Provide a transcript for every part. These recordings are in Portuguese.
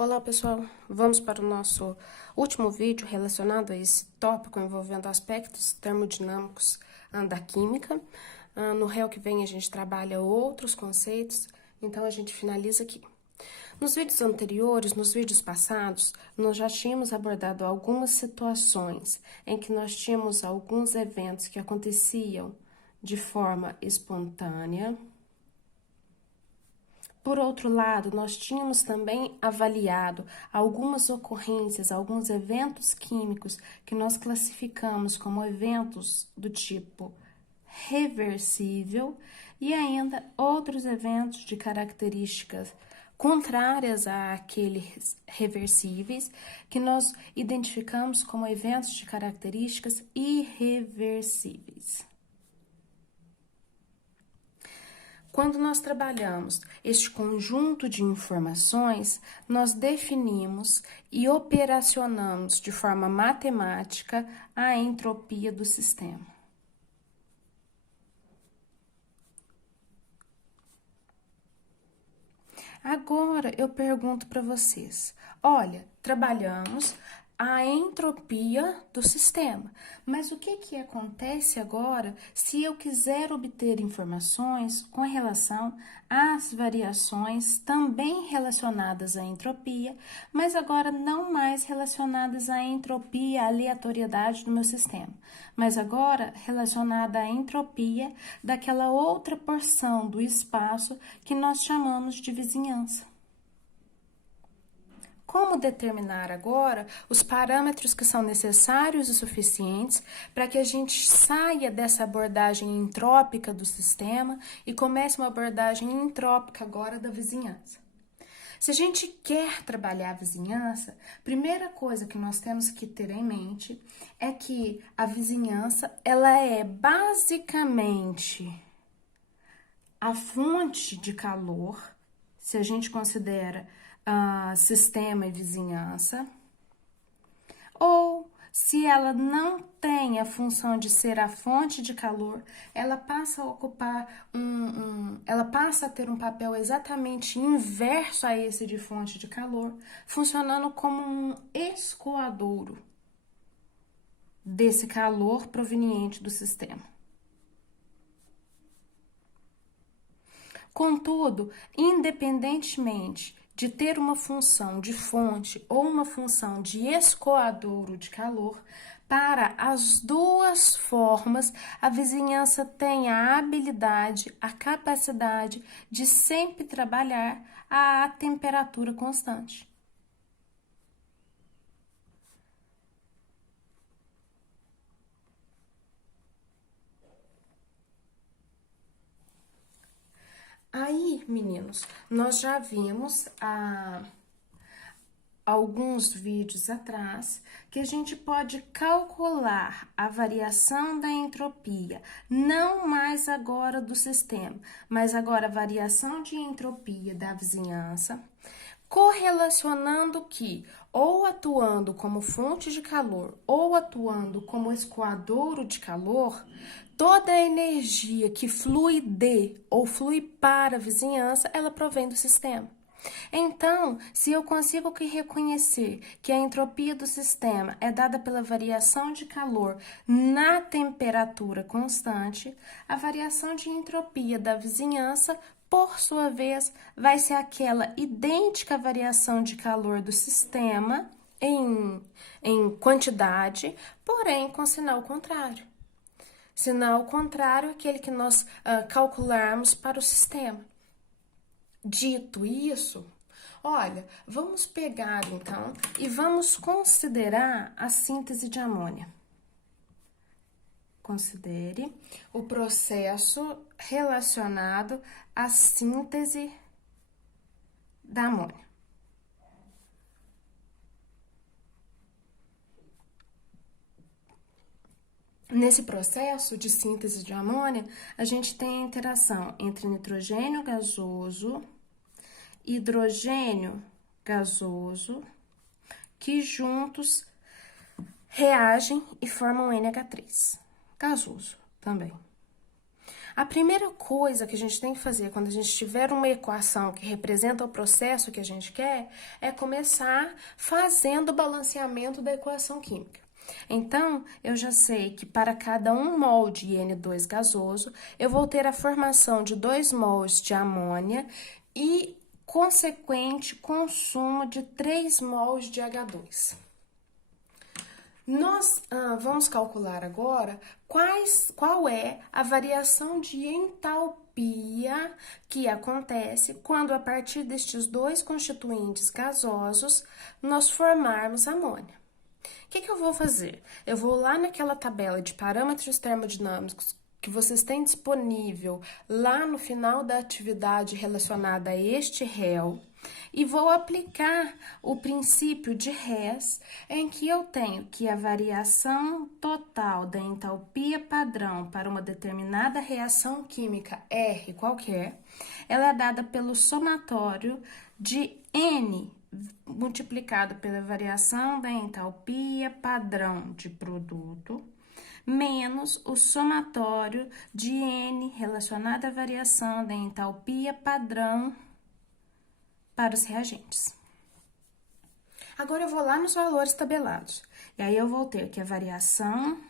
Olá pessoal, vamos para o nosso último vídeo relacionado a esse tópico envolvendo aspectos termodinâmicos da química. No réu que vem a gente trabalha outros conceitos, então a gente finaliza aqui. Nos vídeos anteriores, nos vídeos passados, nós já tínhamos abordado algumas situações em que nós tínhamos alguns eventos que aconteciam de forma espontânea. Por outro lado, nós tínhamos também avaliado algumas ocorrências, alguns eventos químicos que nós classificamos como eventos do tipo reversível e ainda outros eventos de características contrárias àqueles reversíveis que nós identificamos como eventos de características irreversíveis. Quando nós trabalhamos este conjunto de informações, nós definimos e operacionamos de forma matemática a entropia do sistema. Agora eu pergunto para vocês: olha, trabalhamos a entropia do sistema, mas o que acontece agora se eu quiser obter informações com relação às variações também relacionadas à entropia, mas agora não mais relacionadas à entropia, à aleatoriedade do meu sistema, mas agora relacionada à entropia daquela outra porção do espaço que nós chamamos de vizinhança? Como determinar agora os parâmetros que são necessários e suficientes para que a gente saia dessa abordagem entrópica do sistema e comece uma abordagem entrópica agora da vizinhança? Se a gente quer trabalhar a vizinhança, a primeira coisa que nós temos que ter em mente é que a vizinhança, ela é basicamente a fonte de calor, se a gente considera sistema e vizinhança, ou se ela não tem a função de ser a fonte de calor, ela passa a ocupar ela passa a ter um papel exatamente inverso a esse de fonte de calor, funcionando como um escoadouro desse calor proveniente do sistema. Contudo, independentemente de ter uma função de fonte ou uma função de escoadouro de calor, para as duas formas, a vizinhança tem a habilidade, a capacidade de sempre trabalhar a temperatura constante. Aí, meninos, nós já vimos alguns vídeos atrás que a gente pode calcular a variação da entropia, não mais agora do sistema, mas agora a variação de entropia da vizinhança, correlacionando que, ou atuando como fonte de calor, ou atuando como escoadouro de calor, toda a energia que flui de ou flui para a vizinhança, ela provém do sistema. Então, se eu consigo reconhecer que a entropia do sistema é dada pela variação de calor na temperatura constante, a variação de entropia da vizinhança, por sua vez, vai ser aquela idêntica variação de calor do sistema em quantidade, porém com sinal contrário. Sinal contrário àquele que nós calcularmos para o sistema. Dito isso, olha, vamos pegar então e vamos considerar a síntese de amônia. Considere o processo relacionado à síntese da amônia. Nesse processo de síntese de amônia, a gente tem a interação entre nitrogênio gasoso, hidrogênio gasoso, que juntos reagem e formam NH3, gasoso também. A primeira coisa que a gente tem que fazer quando a gente tiver uma equação que representa o processo que a gente quer é começar fazendo o balanceamento da equação química. Então, eu já sei que para cada 1 mol de N2 gasoso, eu vou ter a formação de 2 mols de amônia e consequente consumo de 3 mols de H2. Nós vamos calcular agora qual é a variação de entalpia que acontece quando, a partir destes dois constituintes gasosos, nós formarmos amônia. O que eu vou fazer? Eu vou lá naquela tabela de parâmetros termodinâmicos que vocês têm disponível lá no final da atividade relacionada a este réu e vou aplicar o princípio de Hess, em que eu tenho que a variação total da entalpia padrão para uma determinada reação química R qualquer, ela é dada pelo somatório de N multiplicado pela variação da entalpia padrão de produto, menos o somatório de N relacionado à variação da entalpia padrão para os reagentes. Agora eu vou lá nos valores tabelados, e aí eu vou ter que a variação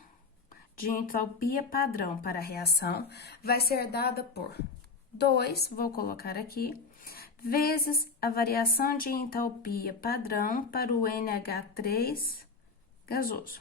de entalpia padrão para a reação vai ser dada por 2, vou colocar aqui, vezes a variação de entalpia padrão para o NH3 gasoso.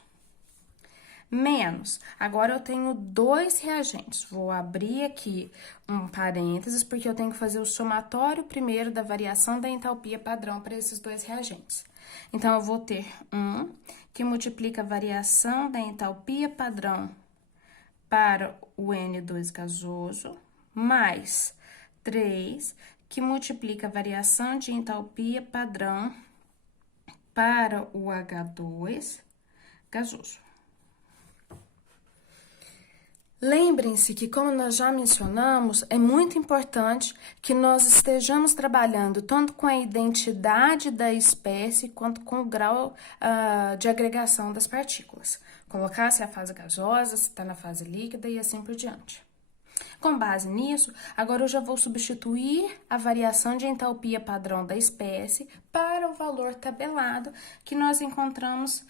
Menos, agora eu tenho 2 reagentes. Vou abrir aqui um parênteses, porque eu tenho que fazer o somatório primeiro da variação da entalpia padrão para esses 2 reagentes. Então, eu vou ter 1, que multiplica a variação da entalpia padrão para o N2 gasoso, mais 3, que multiplica a variação de entalpia padrão para o H2 gasoso. Lembrem-se que, como nós já mencionamos, é muito importante que nós estejamos trabalhando tanto com a identidade da espécie quanto com o grau de agregação das partículas. Colocar se é a fase gasosa, se está na fase líquida e assim por diante. Com base nisso, agora eu já vou substituir a variação de entalpia padrão da espécie para o valor tabelado que nós encontramos,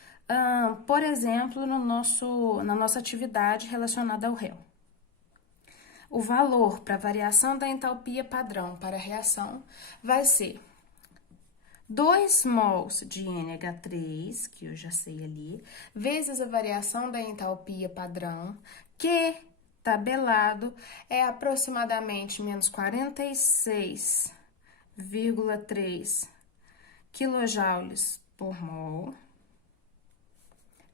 por exemplo, na nossa atividade relacionada ao réu. O valor para a variação da entalpia padrão para a reação vai ser 2 mols de NH3, que eu já sei ali, vezes a variação da entalpia padrão, que tabelado é aproximadamente menos 46,3 quilojoules por mol,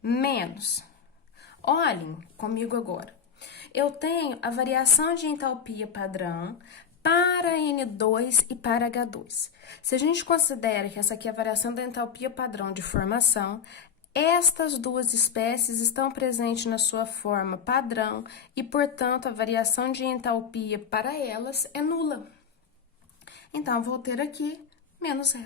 menos, olhem comigo agora, eu tenho a variação de entalpia padrão para N2 e para H2. Se a gente considera que essa aqui é a variação da entalpia padrão de formação, estas duas espécies estão presentes na sua forma padrão e, portanto, a variação de entalpia para elas é nula. Então, eu vou ter aqui menos 0.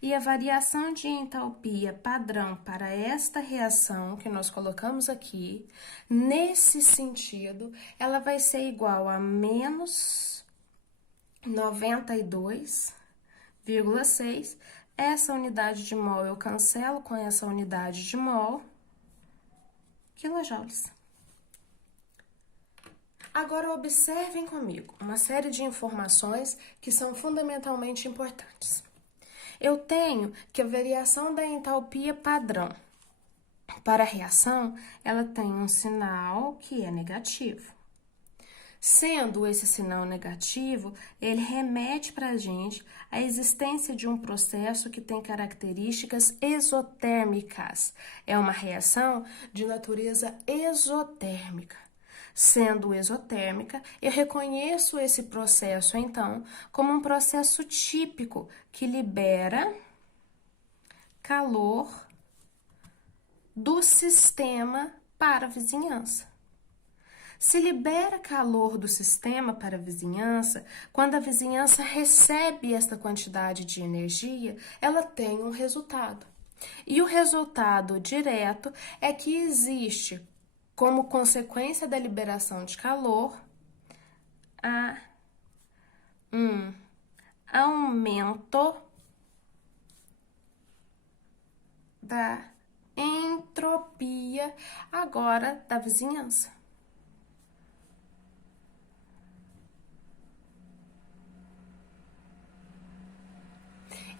E a variação de entalpia padrão para esta reação que nós colocamos aqui, nesse sentido, ela vai ser igual a menos 92,6. Essa unidade de mol eu cancelo com essa unidade de mol, quilojoules. Agora, observem comigo uma série de informações que são fundamentalmente importantes. Eu tenho que a variação da entalpia padrão para a reação, ela tem um sinal que é negativo. Sendo esse sinal negativo, ele remete para a gente a existência de um processo que tem características exotérmicas. É uma reação de natureza exotérmica. Sendo exotérmica, eu reconheço esse processo, então, como um processo típico que libera calor do sistema para a vizinhança. Se libera calor do sistema para a vizinhança, quando a vizinhança recebe esta quantidade de energia, ela tem um resultado. E o resultado direto é que existe, como consequência da liberação de calor, a um aumento da entropia agora da vizinhança.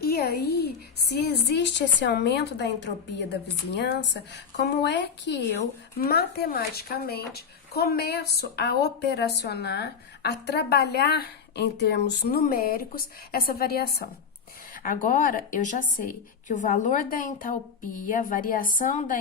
E aí, se existe esse aumento da entropia da vizinhança, como é que eu, matematicamente, começo a operacionar, a trabalhar em termos numéricos essa variação? Agora, eu já sei que o valor da entalpia, a variação da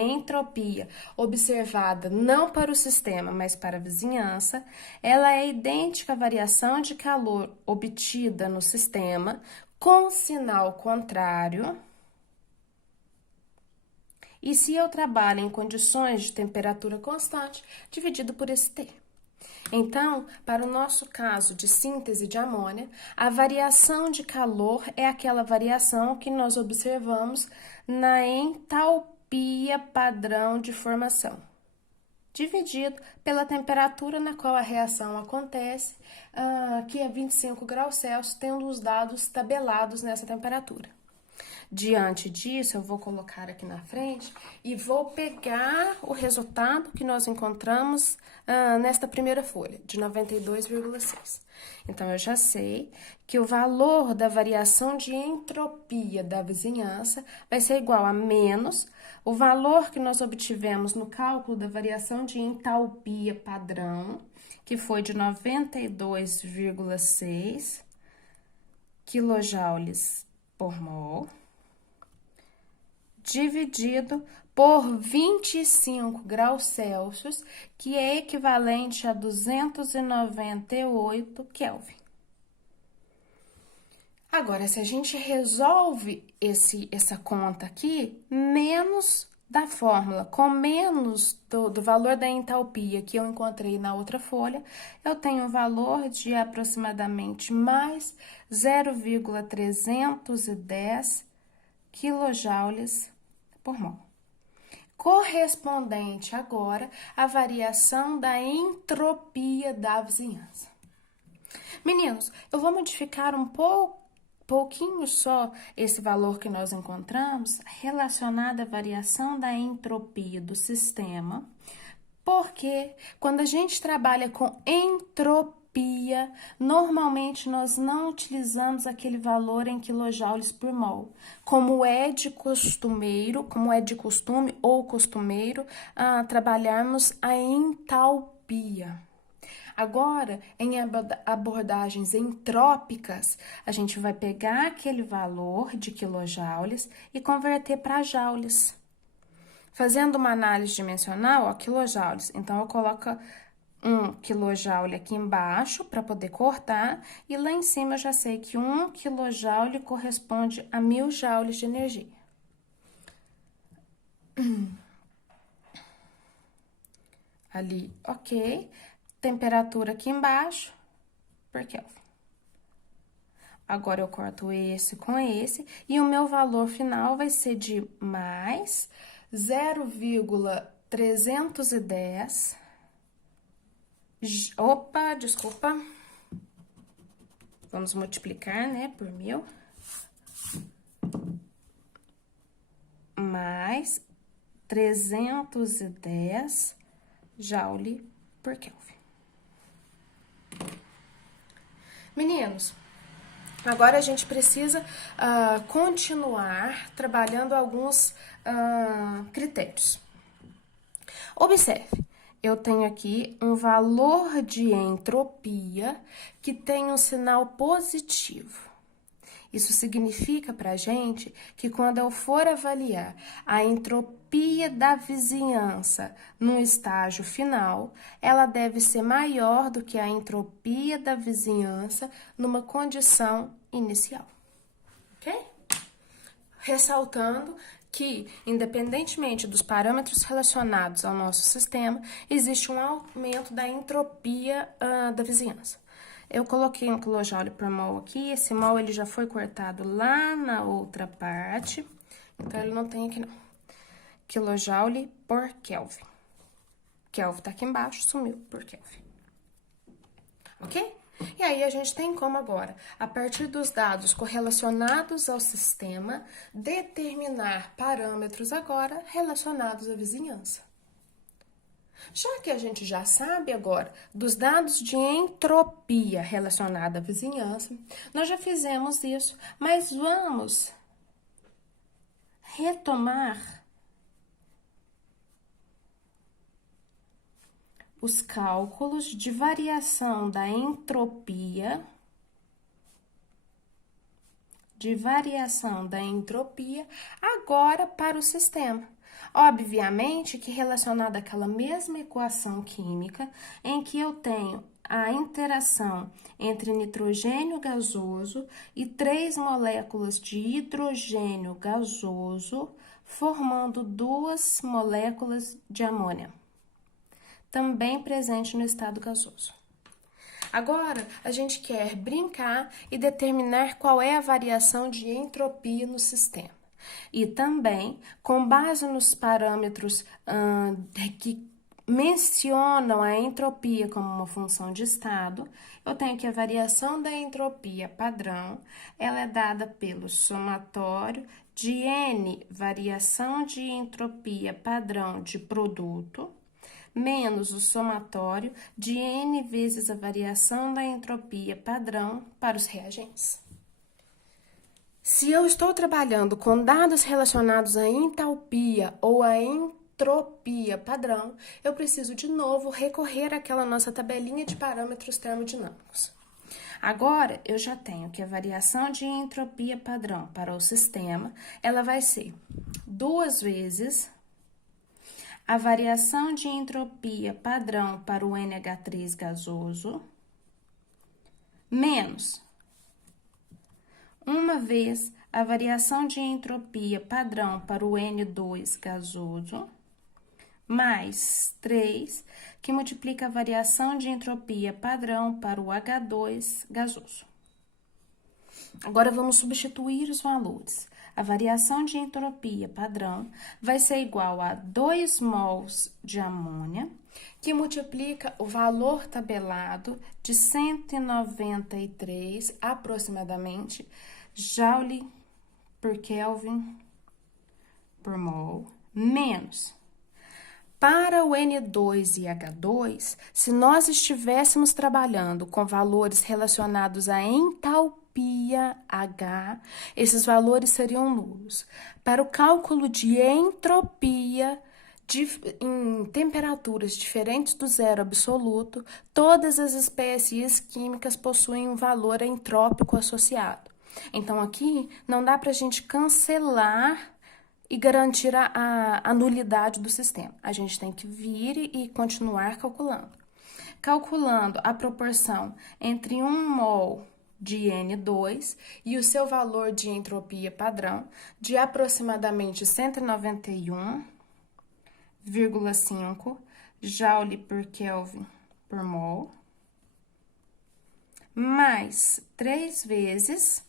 entropia observada não para o sistema, mas para a vizinhança, ela é idêntica à variação de calor obtida no sistema com sinal contrário. E se eu trabalho em condições de temperatura constante, dividido por esse T. Então, para o nosso caso de síntese de amônia, a variação de calor é aquela variação que nós observamos na entalpia padrão de formação, dividido pela temperatura na qual a reação acontece, que é 25 graus Celsius, tendo os dados tabelados nessa temperatura. Diante disso, eu vou colocar aqui na frente e vou pegar o resultado que nós encontramos nesta primeira folha, de 92,6. Então, eu já sei que o valor da variação de entropia da vizinhança vai ser igual a menos o valor que nós obtivemos no cálculo da variação de entalpia padrão, que foi de 92,6 quilojoules por mol, dividido por 25 graus Celsius, que é equivalente a 298 Kelvin. Agora, se a gente resolve essa conta aqui, menos da fórmula, com menos do valor da entalpia que eu encontrei na outra folha, eu tenho um valor de aproximadamente mais 0,310 quilojoules por mol, correspondente agora à variação da entropia da vizinhança. Meninos, eu vou modificar pouquinho só esse valor que nós encontramos relacionado à variação da entropia do sistema, porque quando a gente trabalha com entropia, normalmente nós não utilizamos aquele valor em quilojoules por mol, como é de costume ou costumeiro trabalharmos a entalpia. Agora, em abordagens entrópicas, a gente vai pegar aquele valor de quilojoules e converter para joules. Fazendo uma análise dimensional, ó, quilojoules. Então, eu coloco 1 kJ aqui embaixo para poder cortar, e lá em cima eu já sei que 1 kJ corresponde a 1000 joules de energia. Ali, ok. Temperatura aqui embaixo, por Kelvin. Agora, eu corto esse com esse, e o meu valor final vai ser de mais 0,310. Opa, desculpa. Vamos multiplicar, né, por 1000. Mais 310 joule por Kelvin. Meninos, agora a gente precisa continuar trabalhando alguns critérios. Observe, eu tenho aqui um valor de entropia que tem um sinal positivo. Isso significa para a gente que quando eu for avaliar a entropia da vizinhança no estágio final, ela deve ser maior do que a entropia da vizinhança numa condição inicial, ok? Ressaltando que, independentemente dos parâmetros relacionados ao nosso sistema, existe um aumento da entropia da vizinhança. Eu coloquei um kilojoule por mol aqui, esse mol ele já foi cortado lá na outra parte, então ele não tem aqui não. Kilojoule por Kelvin. Kelvin tá aqui embaixo, sumiu por Kelvin. ok? E aí, a gente tem como agora, a partir dos dados correlacionados ao sistema, determinar parâmetros agora relacionados à vizinhança. Já que a gente já sabe agora dos dados de entropia relacionada à vizinhança, nós já fizemos isso, mas vamos retomar os cálculos de variação da entropia, agora para o sistema. Obviamente que relacionado àquela mesma equação química em que eu tenho a interação entre nitrogênio gasoso e 3 moléculas de hidrogênio gasoso, formando 2 moléculas de amônia, também presente no estado gasoso. Agora, a gente quer brincar e determinar qual é a variação de entropia no sistema. E também, com base nos parâmetros que mencionam a entropia como uma função de estado, eu tenho que a variação da entropia padrão, ela é dada pelo somatório de N variação de entropia padrão de produto, menos o somatório de N vezes a variação da entropia padrão para os reagentes. Se eu estou trabalhando com dados relacionados à entalpia ou à entropia padrão, eu preciso de novo recorrer àquela nossa tabelinha de parâmetros termodinâmicos. Agora, eu já tenho que a variação de entropia padrão para o sistema, ela vai ser 2 vezes a variação de entropia padrão para o NH3 gasoso, menos 1 vez a variação de entropia padrão para o N2 gasoso, mais 3, que multiplica a variação de entropia padrão para o H2 gasoso. Agora, vamos substituir os valores. A variação de entropia padrão vai ser igual a 2 mols de amônia, que multiplica o valor tabelado de 193, aproximadamente, joule por Kelvin por mol, menos. Para o N2 e H2, se nós estivéssemos trabalhando com valores relacionados à entalpia H, esses valores seriam nulos. Para o cálculo de entropia em temperaturas diferentes do zero absoluto, todas as espécies químicas possuem um valor entrópico associado. Então, aqui não dá para a gente cancelar e garantir a nulidade do sistema. A gente tem que vir e continuar calculando. Calculando a proporção entre 1 mol de N2 e o seu valor de entropia padrão de aproximadamente 191,5 joule por Kelvin por mol, mais 3 vezes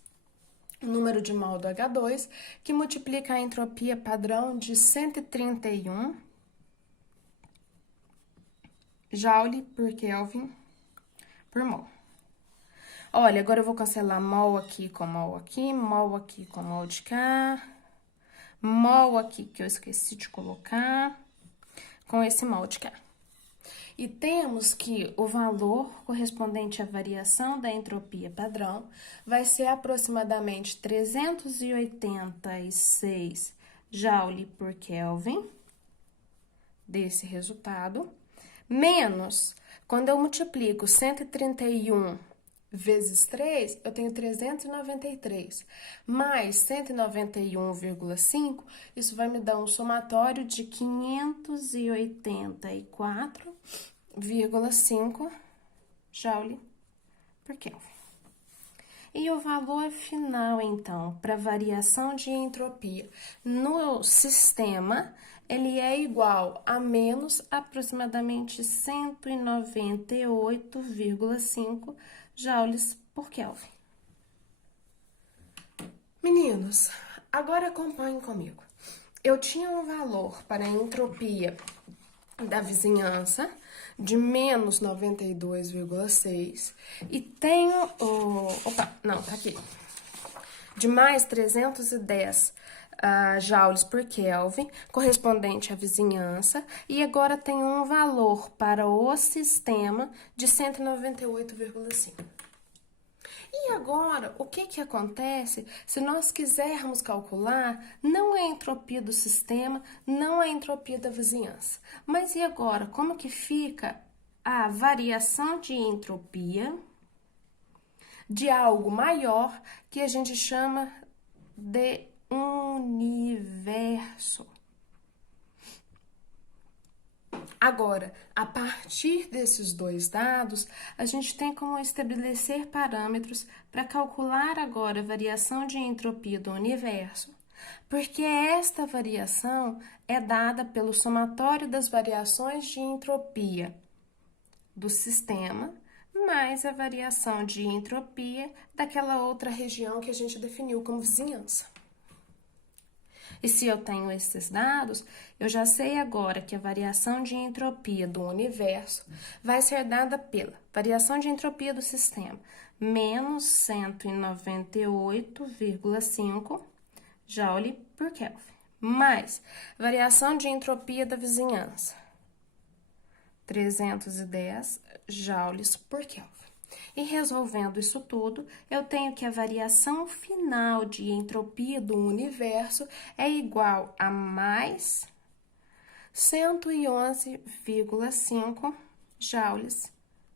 o número de mol do H2, que multiplica a entropia padrão de 131 joule por Kelvin por mol. Olha, agora eu vou cancelar mol aqui com mol aqui, mol aqui com mol de cá, mol aqui que eu esqueci de colocar, com esse mol de cá. E temos que o valor correspondente à variação da entropia padrão vai ser aproximadamente 386 joule por Kelvin, desse resultado, menos, quando eu multiplico 131 vezes 3, eu tenho 393, mais 191,5, isso vai me dar um somatório de 584,5 joule por Kelvin. E o valor final, então, para variação de entropia no sistema, ele é igual a menos aproximadamente 198,5 joules por Kelvin. Meninos, agora acompanhem comigo. Eu tinha um valor para a entropia da vizinhança de menos 92,6 e tenho, opa, não, tá aqui, de mais 310 joules por Kelvin, correspondente à vizinhança, e agora tem um valor para o sistema de 198,5. E agora, o que acontece se nós quisermos calcular não a entropia do sistema, não a entropia da vizinhança? Mas e agora, como que fica a variação de entropia de algo maior que a gente chama de universo? Agora, a partir desses dois dados, a gente tem como estabelecer parâmetros para calcular agora a variação de entropia do universo, porque esta variação é dada pelo somatório das variações de entropia do sistema, mais a variação de entropia daquela outra região que a gente definiu como vizinhança. E se eu tenho esses dados, eu já sei agora que a variação de entropia do universo vai ser dada pela variação de entropia do sistema, menos 198,5 joule por Kelvin, mais variação de entropia da vizinhança, 310 joules por Kelvin. E resolvendo isso tudo, eu tenho que a variação final de entropia do universo é igual a mais 111,5 joules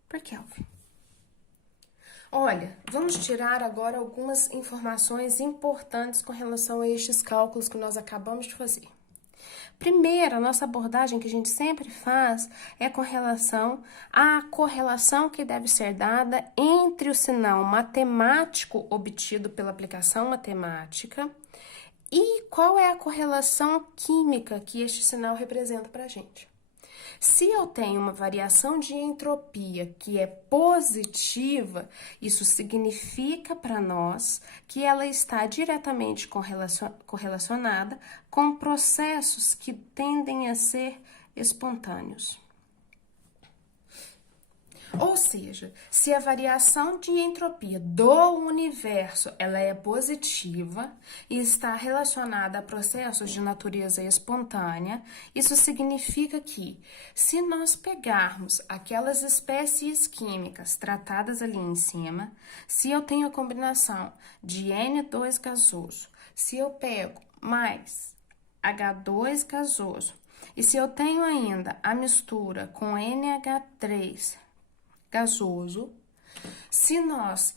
por Kelvin. Olha, vamos tirar agora algumas informações importantes com relação a estes cálculos que nós acabamos de fazer. Primeiro, a nossa abordagem que a gente sempre faz é com relação à correlação que deve ser dada entre o sinal matemático obtido pela aplicação matemática e qual é a correlação química que este sinal representa para a gente. Se eu tenho uma variação de entropia que é positiva, isso significa para nós que ela está diretamente correlacionada com processos que tendem a ser espontâneos. Ou seja, se a variação de entropia do universo ela é positiva e está relacionada a processos de natureza espontânea, isso significa que, se nós pegarmos aquelas espécies químicas tratadas ali em cima, se eu tenho a combinação de N2 gasoso, se eu pego mais H2 gasoso, e se eu tenho ainda a mistura com NH3 gasoso, se nós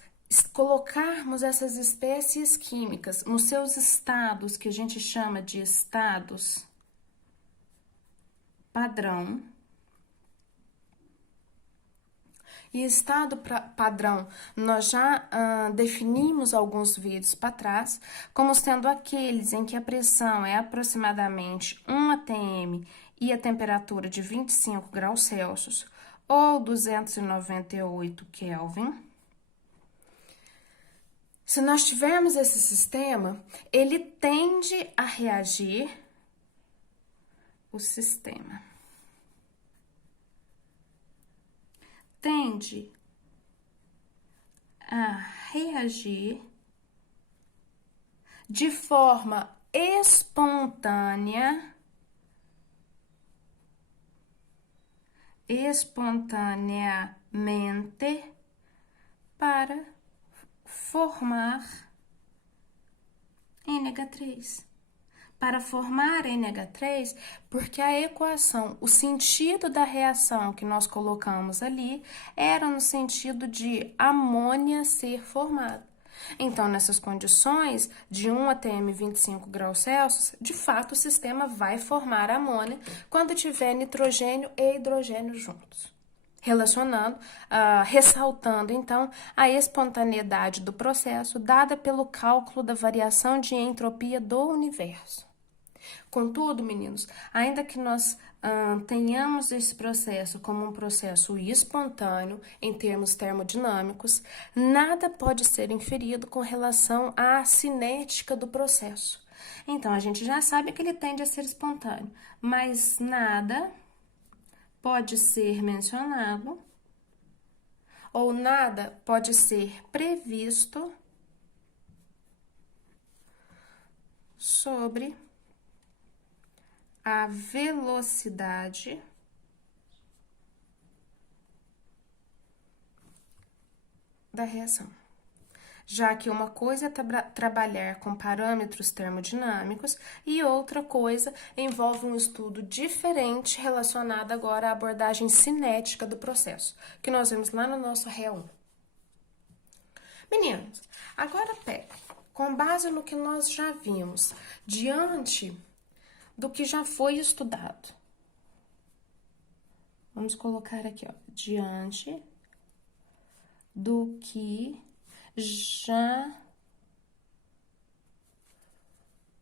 colocarmos essas espécies químicas nos seus estados, que a gente chama de estados padrão, e estado padrão nós já definimos alguns vídeos para trás, como sendo aqueles em que a pressão é aproximadamente 1 atm e a temperatura de 25 graus Celsius, ou 298 Kelvin. Se nós tivermos esse sistema, ele tende a reagir, o sistema tende a reagir de forma espontaneamente para formar NH3. Para formar NH3, porque a equação, o sentido da reação que nós colocamos ali era no sentido de amônia ser formada. Então, nessas condições, de 1 atm 25 graus Celsius, de fato o sistema vai formar amônia quando tiver nitrogênio e hidrogênio juntos. Ressaltando, então, a espontaneidade do processo dada pelo cálculo da variação de entropia do universo. Contudo, meninos, ainda que nós tenhamos esse processo como um processo espontâneo em termos termodinâmicos, nada pode ser inferido com relação à cinética do processo. Então, a gente já sabe que ele tende a ser espontâneo, mas nada pode ser mencionado ou nada pode ser previsto sobre a velocidade da reação, já que uma coisa é trabalhar com parâmetros termodinâmicos e outra coisa envolve um estudo diferente relacionado agora à abordagem cinética do processo, que nós vimos lá no nosso REA 1. Meninos, agora pegue, com base no que nós já vimos, diante do que já foi estudado. Vamos colocar aqui, ó, diante do que já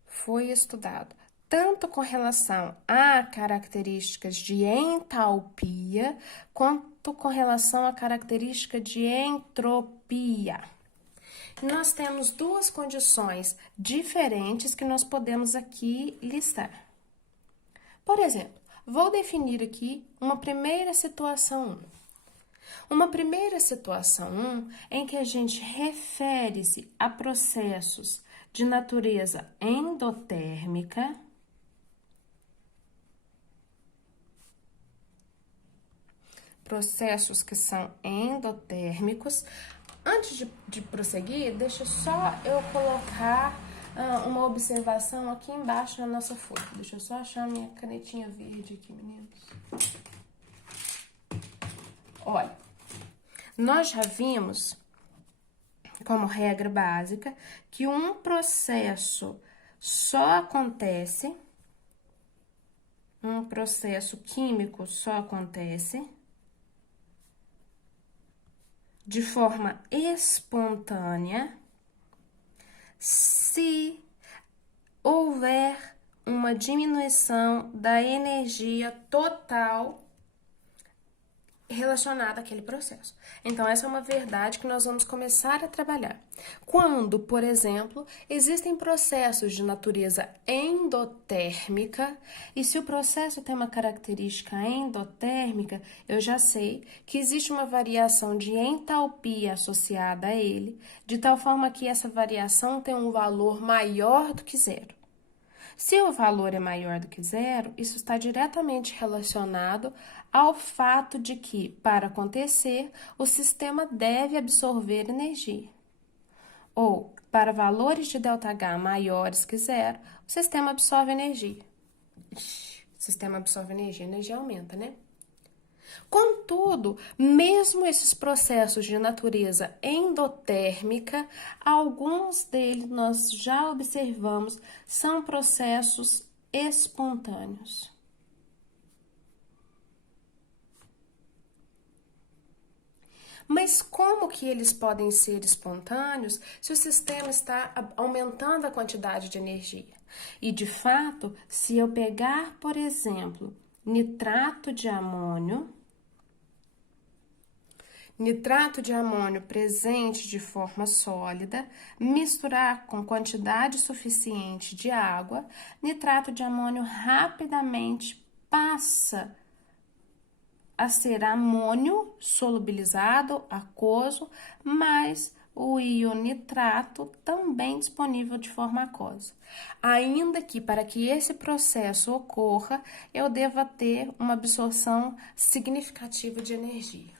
foi estudado, tanto com relação a características de entalpia, quanto com relação à característica de entropia. Nós temos duas condições diferentes que nós podemos aqui listar. Por exemplo, vou definir aqui uma primeira situação 1. Uma primeira situação 1 em que a gente refere-se a processos de natureza endotérmica, processos que são endotérmicos. Antes de prosseguir, deixa só eu colocar uma observação aqui embaixo na nossa folha. Deixa eu só achar minha canetinha verde aqui, meninos. Olha, nós já vimos, como regra básica, que um processo só acontece, um processo químico só acontece de forma espontânea se houver uma diminuição da energia total relacionada àquele processo. Então, essa é uma verdade que nós vamos começar a trabalhar. Quando, por exemplo, existem processos de natureza endotérmica, e se o processo tem uma característica endotérmica, eu já sei que existe uma variação de entalpia associada a ele, de tal forma que essa variação tem um valor maior do que zero. Se o valor é maior do que zero, isso está diretamente relacionado ao fato de que, para acontecer, o sistema deve absorver energia. Ou, para valores de ΔH maiores que zero, o sistema absorve energia. O sistema absorve energia, a energia aumenta, né? Contudo, mesmo esses processos de natureza endotérmica, alguns deles nós já observamos são processos espontâneos. Mas como que eles podem ser espontâneos se o sistema está aumentando a quantidade de energia? E, de fato, se eu pegar, por exemplo, nitrato de amônio presente de forma sólida, misturar com quantidade suficiente de água, nitrato de amônio rapidamente passa a ser amônio solubilizado, aquoso, mas o íon nitrato também disponível de forma aquosa. Ainda que para que esse processo ocorra, eu deva ter uma absorção significativa de energia.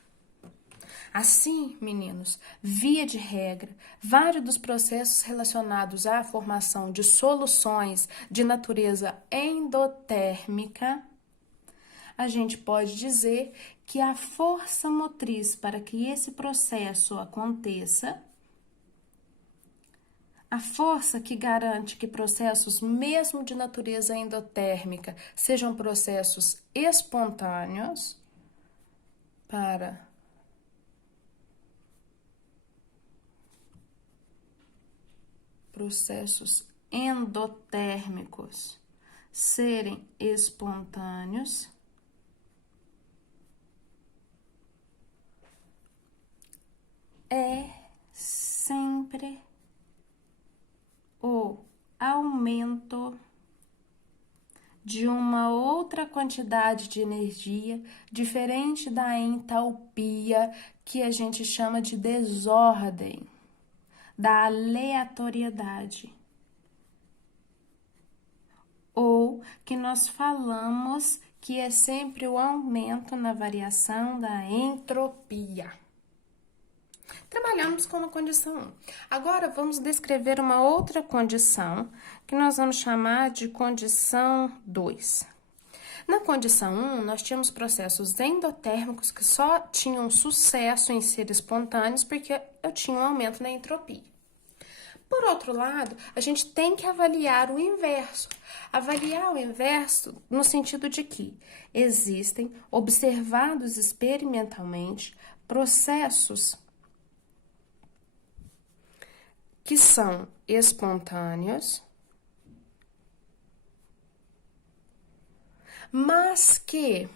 Assim, meninos, via de regra, vários dos processos relacionados à formação de soluções de natureza endotérmica, a gente pode dizer que a força motriz para que esse processo aconteça, a força que garante que processos, mesmo de natureza endotérmica, sejam processos espontâneos, para processos endotérmicos serem espontâneos, é sempre o aumento de uma outra quantidade de energia, diferente da entalpia, que a gente chama de desordem, da aleatoriedade, ou que nós falamos que é sempre o aumento na variação da entropia. Trabalhamos com a condição 1. Agora, vamos descrever uma outra condição, que nós vamos chamar de condição 2. Na condição 1, nós tínhamos processos endotérmicos que só tinham sucesso em ser espontâneos porque eu tinha um aumento na entropia. Por outro lado, a gente tem que avaliar o inverso. Avaliar o inverso no sentido de que existem, observados experimentalmente, processos que são espontâneos, mas que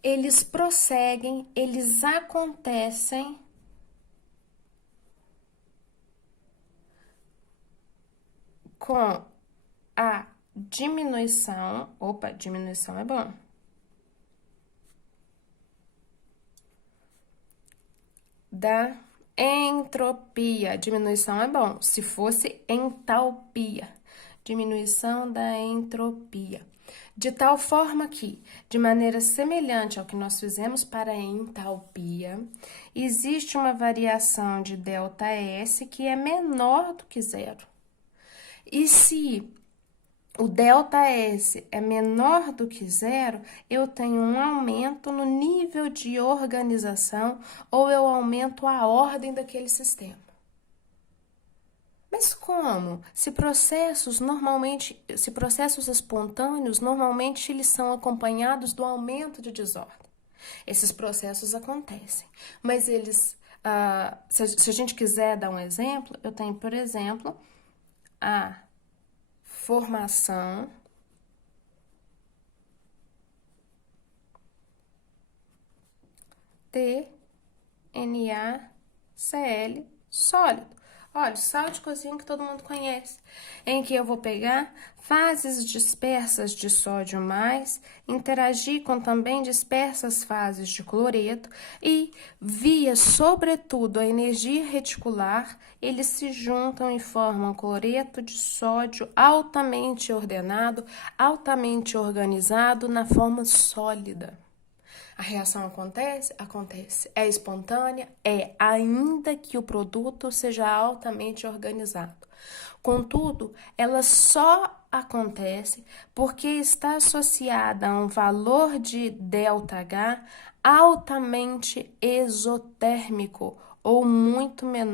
eles prosseguem, eles acontecem com a diminuição. Opa, diminuição é bom. Da entropia. Diminuição é bom. Se fosse entalpia. Diminuição da entropia. De tal forma que, de maneira semelhante ao que nós fizemos para a entalpia, existe uma variação de ΔS que é menor do que zero. E se o ΔS é menor do que zero, eu tenho um aumento no nível de organização ou eu aumento a ordem daquele sistema. Mas como? Se processos espontâneos, normalmente eles são acompanhados do aumento de desordem. Esses processos acontecem, mas eles, se a gente quiser dar um exemplo, eu tenho, por exemplo, a formação TNaCl sólido. Olha, o sal de cozinha que todo mundo conhece, em que eu vou pegar fases dispersas de sódio mais, interagir com também dispersas fases de cloreto e, via, sobretudo, a energia reticular, eles se juntam e formam cloreto de sódio altamente ordenado, altamente organizado na forma sólida. A reação acontece? Acontece. É espontânea? É, ainda que o produto seja altamente organizado. Contudo, ela só acontece porque está associada a um valor de ΔH altamente exotérmico ou muito menor